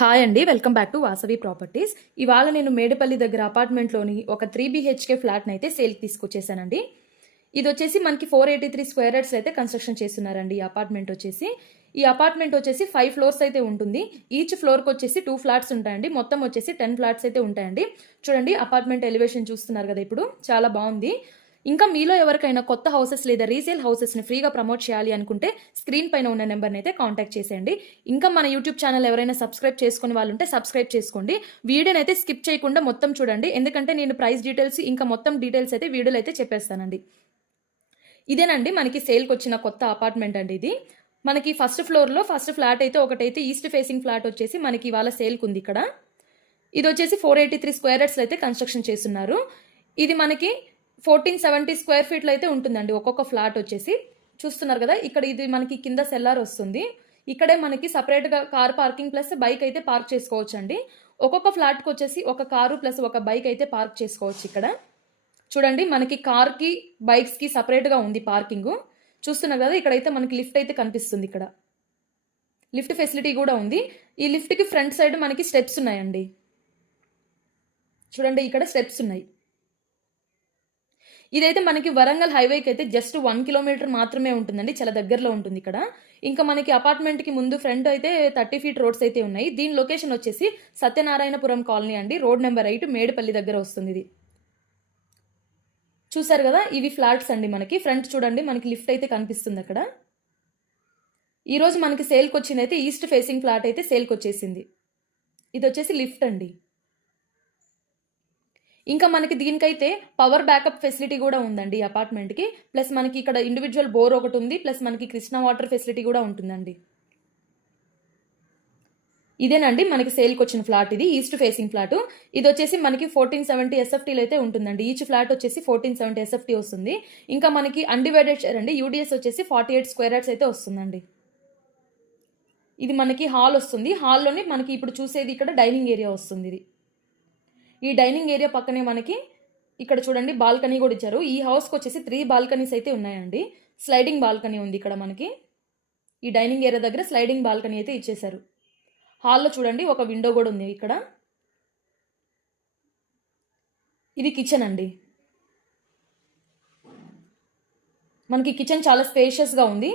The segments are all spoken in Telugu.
హాయ్ అండి. Welcome back to Vasavi properties. ఇవాళ నేను మేడిపల్లి దగ్గర అపార్ట్మెంట్‌లోని ఒక 3 బీహెచ్‌కే ఫ్లాట్‌నైతే సేల్‌కి తీసుకొచ్చేసానండి. ఇదొచ్చేసి మనకి 483 స్క్వేర్ యార్డ్స్ అయితే కన్‌స్ట్రక్షన్ చేస్తున్నారండి ఈ అపార్ట్మెంట్ వచ్చేసి. ఈ అపార్ట్మెంట్ వచ్చేసి 5 ఫ్లోర్స్ అయితే ఉంటుంది. ఈచ్ ఫ్లోర్‌కొచ్చేసి 2 ఫ్లాట్స్ ఉంటాయండి. మొత్తం వచ్చేసి 10 ఫ్లాట్స్ అయితే ఉంటాయండి. చూడండి అపార్ట్మెంట్ ఎలివేషన్ చూస్తున్నారు కదా ఇప్పుడు. చాలా బావుంది. ఇంకా మీలో ఎవరికైనా కొత్త హౌసెస్ లేదా రీసేల్ హౌసెస్ని ఫ్రీగా ప్రమోట్ చేయాలి అనుకుంటే స్క్రీన్ పైన ఉన్న నెంబర్ని అయితే కాంటాక్ట్ చేసేయండి. ఇంకా మన యూట్యూబ్ ఛానల్ ఎవరైనా సబ్స్క్రైబ్ చేసుకుని వాళ్ళు ఉంటే సబ్స్క్రైబ్ చేసుకోండి. వీడియోని అయితే స్కిప్ చేయకుండా మొత్తం చూడండి, ఎందుకంటే నేను ప్రైస్ డీటెయిల్స్ ఇంకా మొత్తం డీటెయిల్స్ అయితే వీడియోలో అయితే చెప్పేస్తానండి. ఇదేనండి మనకి సేల్కి వచ్చిన కొత్త అపార్ట్మెంట్ అండి ఇది. మనకి ఫస్ట్ ఫ్లోర్లో ఫస్ట్ ఫ్లాట్ అయితే ఒకటైతే ఈస్ట్ ఫేసింగ్ ఫ్లాట్ వచ్చేసి మనకి ఇవాళ సేల్కి ఉంది ఇక్కడ. ఇది వచ్చేసి 483 స్క్వేర్ యార్డ్స్లో అయితే కన్స్ట్రక్షన్ చేస్తున్నారు. ఇది మనకి 1470 స్క్వేర్ ఫీట్లు అయితే ఉంటుందండి ఒక్కొక్క ఫ్లాట్ వచ్చేసి. చూస్తున్నారు కదా ఇక్కడ ఇది మనకి కింద సెల్లార్ వస్తుంది. ఇక్కడే మనకి సపరేట్గా కార్ పార్కింగ్ ప్లస్ బైక్ అయితే పార్క్ చేసుకోవచ్చు అండి. ఒక్కొక్క ఫ్లాట్కి వచ్చేసి ఒక కారు ప్లస్ ఒక బైక్ అయితే పార్క్ చేసుకోవచ్చు ఇక్కడ. చూడండి మనకి కార్కి బైక్స్కి సపరేట్గా ఉంది పార్కింగ్. చూస్తున్నారు కదా ఇక్కడైతే మనకి లిఫ్ట్ అయితే కనిపిస్తుంది ఇక్కడ. లిఫ్ట్ ఫెసిలిటీ కూడా ఉంది. ఈ లిఫ్ట్కి ఫ్రంట్ సైడ్ మనకి స్టెప్స్ ఉన్నాయండి. చూడండి ఇక్కడ స్టెప్స్ ఉన్నాయి. ఇదైతే మనకి వరంగల్ హైవేకి అయితే జస్ట్ 1 కిలోమీటర్ మాత్రమే ఉంటుందండి. చాలా దగ్గరలో ఉంటుంది ఇక్కడ. ఇంకా మనకి అపార్ట్మెంట్కి ముందు ఫ్రంట్ అయితే 30 ఫీట్ రోడ్స్ అయితే ఉన్నాయి. దీని లొకేషన్ వచ్చేసి సత్యనారాయణపురం కాలనీ అండి. రోడ్ నెంబర్ 8 మేడిపల్లి దగ్గర వస్తుంది ఇది. చూసారు కదా ఇవి ఫ్లాట్స్ అండి మనకి. ఫ్రంట్ చూడండి మనకి లిఫ్ట్ అయితే కనిపిస్తుంది అక్కడ. ఈరోజు మనకి సేల్కి వచ్చింది అయితే ఈస్ట్ ఫేసింగ్ ఫ్లాట్ అయితే సేల్కి వచ్చేసింది. ఇది వచ్చేసి లిఫ్ట్ అండి. ఇంకా మనకి దీనికైతే పవర్ బ్యాకప్ ఫెసిలిటీ కూడా ఉందండి ఈ అపార్ట్మెంట్కి. ప్లస్ మనకి ఇక్కడ ఇండివిజువల్ బోర్ ఒకటి ఉంది. ప్లస్ మనకి కృష్ణా వాటర్ ఫెసిలిటీ కూడా ఉంటుందండి. ఇదేనండి మనకి సేల్కి వచ్చిన ఫ్లాట్ ఇది ఈస్ట్ ఫేసింగ్ ఫ్లాట్. ఇది వచ్చేసి మనకి 1470 ఎస్ఎఫ్టీలు అయితే ఉంటుందండి. ఈచ్ ఫ్లాట్ వచ్చేసి 1470 ఎస్ఎఫ్టీ వస్తుంది. ఇంకా మనకి అన్డివైడెడ్ షేర్ అండి. యూడిఎస్ వచ్చేసి 48 స్క్వేర్ యార్డ్స్ అయితే వస్తుందండి. ఇది మనకి హాల్ వస్తుంది. హాల్లోనే మనకి ఇప్పుడు చూసేది ఇక్కడ డైనింగ్ ఏరియా వస్తుంది. ఇది ఈ డైనింగ్ ఏరియా పక్కనే మనకి ఇక్కడ చూడండి బాల్కనీ కూడా ఇచ్చారు. ఈ హౌస్కి వచ్చేసి 3 బాల్కనీస్ అయితే ఉన్నాయండి. స్లైడింగ్ బాల్కనీ ఉంది ఇక్కడ మనకి. ఈ డైనింగ్ ఏరియా దగ్గర స్లైడింగ్ బాల్కనీ అయితే ఇచ్చేశారు. హాల్లో చూడండి ఒక విండో కూడా ఉంది ఇక్కడ. ఇది కిచెన్ అండి. మనకి కిచెన్ చాలా స్పేషియస్గా ఉంది.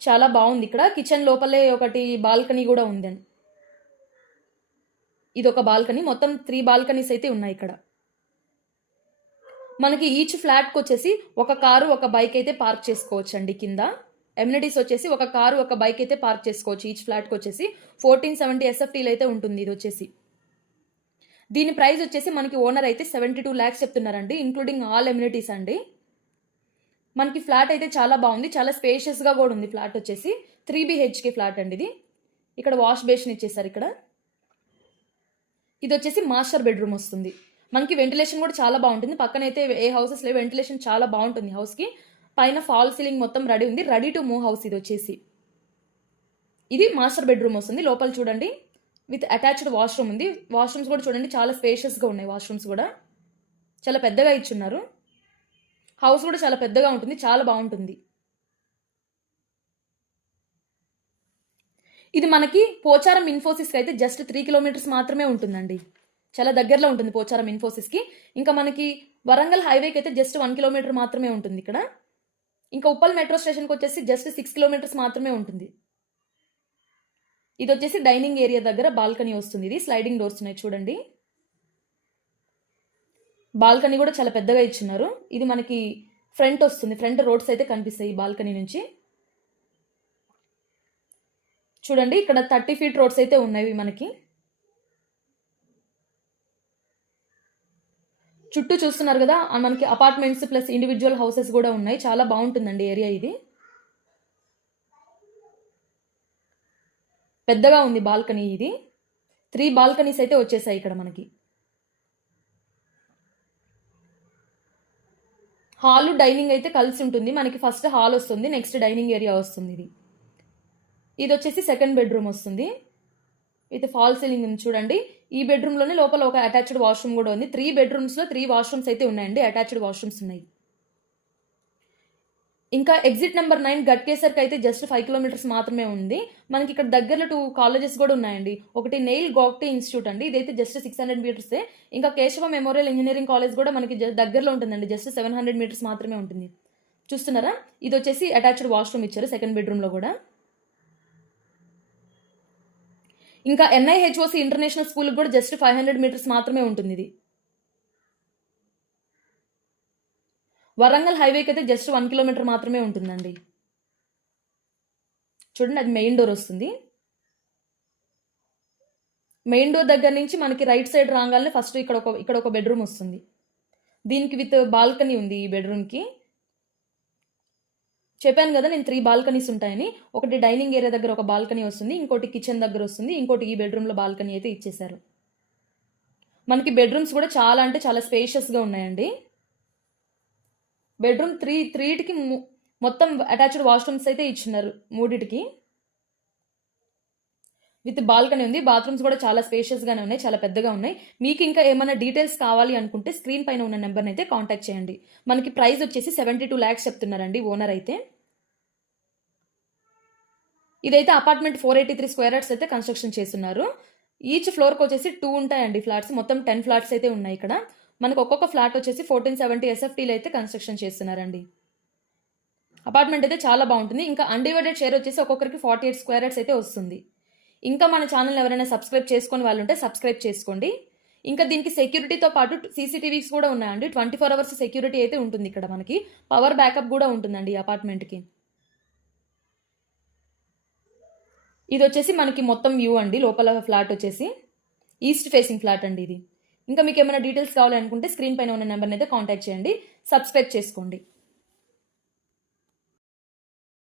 చాలా బాగుంది ఇక్కడ. కిచెన్ లోపలే ఒకటి బాల్కనీ కూడా ఉందండి. ఇది ఒక బాల్కనీ. మొత్తం 3 బాల్కనీస్ అయితే ఉన్నాయి ఇక్కడ. మనకి ఈచ్ ఫ్లాట్కి వచ్చేసి ఒక కారు ఒక బైక్ అయితే పార్క్ చేసుకోవచ్చు అండి. కింద ఎమ్యూనిటీస్ వచ్చేసి ఒక కారు ఒక బైక్ అయితే పార్క్ చేసుకోవచ్చు. ఈచ్ ఫ్లాట్కి వచ్చేసి 1470 ఎస్ఎఫ్టీలు అయితే ఉంటుంది. ఇది వచ్చేసి దీని ప్రైస్ వచ్చేసి మనకి ఓనర్ అయితే 72 lakhs చెప్తున్నారండి, ఇంక్లూడింగ్ ఆల్ ఎమ్యూనిటీస్ అండి. మనకి ఫ్లాట్ అయితే చాలా బాగుంది. చాలా స్పేషియస్గా కూడా ఉంది. ఫ్లాట్ వచ్చేసి 3 BHK ఫ్లాట్ అండి ఇది. ఇక్కడ వాష్ బేసిన్ ఇచ్చేసారు ఇక్కడ. ఇది వచ్చేసి మాస్టర్ బెడ్రూమ్ వస్తుంది. మనకి వెంటిలేషన్ కూడా చాలా బాగుంటుంది. పక్కనైతే ఏ హౌసెస్ లేవు. వెంటిలేషన్ చాలా బాగుంటుంది హౌస్కి. పైన ఫాల్ సీలింగ్ మొత్తం రెడీ ఉంది. రెడీ టు మూవ్ హౌస్ ఇది వచ్చేసి. ఇది మాస్టర్ బెడ్రూమ్ వస్తుంది. లోపల చూడండి విత్ అటాచ్డ్ వాష్రూమ్ ఉంది. వాష్రూమ్స్ కూడా చూడండి చాలా స్పేషియస్గా ఉన్నాయి. వాష్రూమ్స్ కూడా చాలా పెద్దగా ఇచ్చున్నారు. హౌస్ కూడా చాలా పెద్దగా ఉంటుంది. చాలా బాగుంటుంది. ఇది మనకి పోచారం ఇన్ఫోసిస్కి అయితే జస్ట్ 3 కిలోమీటర్స్ మాత్రమే ఉంటుందండి. చాలా దగ్గరలో ఉంటుంది పోచారం ఇన్ఫోసిస్కి. ఇంకా మనకి వరంగల్ హైవేకి అయితే జస్ట్ 1 కిలోమీటర్ మాత్రమే ఉంటుంది ఇక్కడ. ఇంకా ఉప్పల్ మెట్రో స్టేషన్కి వచ్చేసి జస్ట్ 6 కిలోమీటర్స్ మాత్రమే ఉంటుంది. ఇది వచ్చేసి డైనింగ్ ఏరియా దగ్గర బాల్కనీ వస్తుంది. ఇది స్లైడింగ్ డోర్స్ ఉన్నాయి చూడండి. బాల్కనీ కూడా చాలా పెద్దగా ఇచ్చున్నారు. ఇది మనకి ఫ్రంట్ వస్తుంది. ఫ్రంట్ రోడ్స్ అయితే కనిపిస్తాయి ఈ బాల్కనీ నుంచి. చూడండి ఇక్కడ 30 ఫీట్ రోడ్స్ అయితే ఉన్నాయి మనకి. చుట్టూ చూస్తున్నారు కదా మనకి అపార్ట్మెంట్స్ ప్లస్ ఇండివిజువల్ హౌసెస్ కూడా ఉన్నాయి. చాలా బాగుంటుందండి ఏరియా ఇది. పెద్దగా ఉంది బాల్కనీ ఇది. 3 బాల్కనీస్ అయితే వచ్చేసాయి ఇక్కడ మనకి. హాల్ డైనింగ్ అయితే కలిసి ఉంటుంది. మనకి ఫస్ట్ హాల్ వస్తుంది, నెక్స్ట్ డైనింగ్ ఏరియా వస్తుంది. ఇది వచ్చేసి సెకండ్ బెడ్రూమ్ వస్తుంది. ఇది ఫాల్ సీలింగ్ ఉంది చూడండి. ఈ బెడ్రూమ్లోనే లోపల ఒక అటాచ్డ్ వాష్రూమ్ కూడా ఉంది. 3 బెడ్రూమ్స్లో 3 వాష్రూమ్స్ అయితే ఉన్నాయండి. అటాచ్డ్ వాష్రూమ్స్ ఉన్నాయి. ఇంకా ఎగ్జిట్ నెంబర్ 9 గట్కేసర్కి అయితే జస్ట్ 5 కిలోమీటర్స్ మాత్రమే ఉంది. మనకి ఇక్కడ దగ్గరలో 2 కాలేజెస్ కూడా ఉన్నాయండి. ఒకటి నెయిల్ గోగ్టే ఇన్స్టిట్యూట్ అండి, ఇదైతే జస్ట్ 600 మీటర్సే. ఇంకా కేశవ మెమోరియల్ ఇంజనీరింగ్ కాలేజ్ కూడా మనకి దగ్గరలో ఉంటుందండి, జస్ట్ 700 మీటర్స్ మాత్రమే ఉంటుంది. చూస్తున్నారా, ఇది వచ్చేసి అటాచ్డ్ వాష్రూమ్ ఇచ్చారు సెకండ్ బెడ్రూమ్లో కూడా. ఇంకా ఎన్ఐహెచ్ఓసి ఇంటర్నేషనల్ స్కూల్ కూడా జస్ట్ 500 మీటర్స్ మాత్రమే ఉంటుంది ఇది. వరంగల్ హైవేకి అయితే జస్ట్ 1 కిలోమీటర్ మాత్రమే ఉంటుందండి. చూడండి, అది మెయిన్ డోర్ వస్తుంది. మెయిన్ డోర్ దగ్గర నుంచి మనకి రైట్ సైడ్ రాగానే ఫస్ట్ ఇక్కడ ఒక బెడ్రూమ్ వస్తుంది. దీనికి విత్ బాల్కనీ ఉంది. ఈ బెడ్రూమ్కి చెప్పాను కదా నేను 3 బాల్కనీస్ ఉంటాయని. ఒకటి డైనింగ్ ఏరియా దగ్గర ఒక బాల్కనీ వస్తుంది, ఇంకోటి కిచెన్ దగ్గర వస్తుంది, ఇంకోటి ఈ బెడ్రూమ్లో బాల్కనీ అయితే ఇచ్చేశారు. మనకి బెడ్రూమ్స్ కూడా చాలా అంటే చాలా స్పేషియస్గా ఉన్నాయండి. బెడ్రూమ్ త్రీటికి మొత్తం అటాచ్డ్ వాష్రూమ్స్ అయితే ఇచ్చినారు, మూడిటికి విత్ బాల్కనీ ఉంది. బాత్రూమ్స్ కూడా చాలా స్పేషియస్గానే ఉన్నాయి, చాలా పెద్దగా ఉన్నాయి. మీకు ఇంకా ఏమైనా డీటెయిల్స్ కావాలి అనుకుంటే స్క్రీన్ పైన ఉన్న నెంబర్ని అయితే కాంటాక్ట్ చేయండి. మనకి ప్రైస్ వచ్చేసి 72 lakhs చెప్తున్నారండి ఓనర్ అయితే. ఇదైతే అపార్ట్మెంట్ 483 స్క్వేర్ యార్డ్స్ అయితే కన్స్ట్రక్షన్ చేస్తున్నారు. ఈచ్ ఫ్లోర్కి వచ్చేసి 2 ఉంటాయండి ఫ్లాట్స్, మొత్తం 10 ఫ్లాట్స్ అయితే ఉన్నాయి ఇక్కడ. మనకు ఒక్కొక్క ఫ్లాట్ వచ్చేసి 1470 SFTలో అయితే కన్స్ట్రక్షన్ చేస్తున్నారండి. అపార్ట్మెంట్ అయితే చాలా బాగుంటుంది. ఇంకా అన్డివైడెడ్ షేర్ వచ్చేసి ఒక్కొక్కరికి 48 స్క్వేర్ యార్డ్స్ అయితే వస్తుంది. ఇంకా మన ఛానల్ ఎవరైనా సబ్స్క్రైబ్ చేసుకొని వాళ్ళు ఉంటే సబ్స్క్రైబ్ చేసుకోండి. ఇంకా దీనికి సెక్యూరిటీతో పాటు CCTVs కూడా ఉన్నాయండి. 24 hours సెక్యూరిటీ అయితే ఉంటుంది ఇక్కడ. మనకి పవర్ బ్యాకప్ కూడా ఉంటుందండి ఈ అపార్ట్మెంట్కి. ఇది వచ్చేసి మనకి మొత్తం వ్యూ అండి. లోపల ఫ్లాట్ వచ్చేసి ఈస్ట్ ఫేసింగ్ ఫ్లాట్ అండి ఇది. ఇంకా మీకు ఏమైనా డీటెయిల్స్ కావాలనుకుంటే స్క్రీన్ పైన ఉన్న నెంబర్ని అయితే కాంటాక్ట్ చేయండి. సబ్స్క్రైబ్ చేసుకోండి.